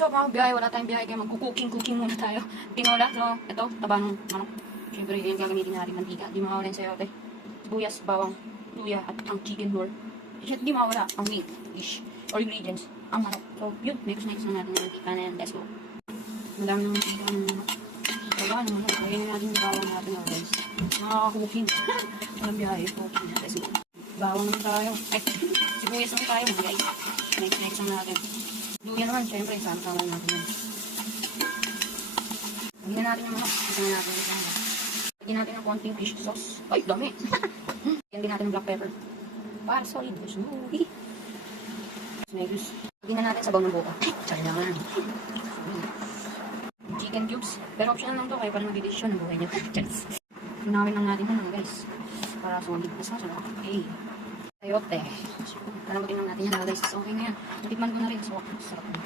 So, mga biyahe, wala tayong biyahe, kaya magkukuking muna tayo. Tinola, so, ito, taba ng manok. Siyempre, yung gagamitin natin mantika. Di mawala yung sayote. Sibuyas, bawang, luya, at ang chicken roll. Di mawala ang meat dish or ingredients, ang manok. So, yun, mix na natin yung mantika na yan. Let's go. Madami ng mantika ng manok. Wala ng manok. Kaya natin yung bawang natin na guys. Nakakakuking. Walang biyahe, cooking. Let's go. Bawang naman tayo. Ay, sibuyas naman tayo, mga guys. Mix na natin. Luya naman, syempre, sama-sama natin yan. Lagyan natin yung manok. Lagyan natin yung manok. Lagyan natin ng konting fish sauce. Ay, dami! Lagyan din natin ng black pepper. Para solid. Smoothie. Lagyan na natin sabaw ng buka. Tsaka naman. Chicken cubes. Pero optional lang to, kaya parang mag-decision ng buhay niyo. Cheers. Tunawin lang natin yan, guys. Para solid na sauce. Okay. Sayote. Talabatin lang natin yan, guys. Okay na yan. Natikman ko na rin. So, sarap na.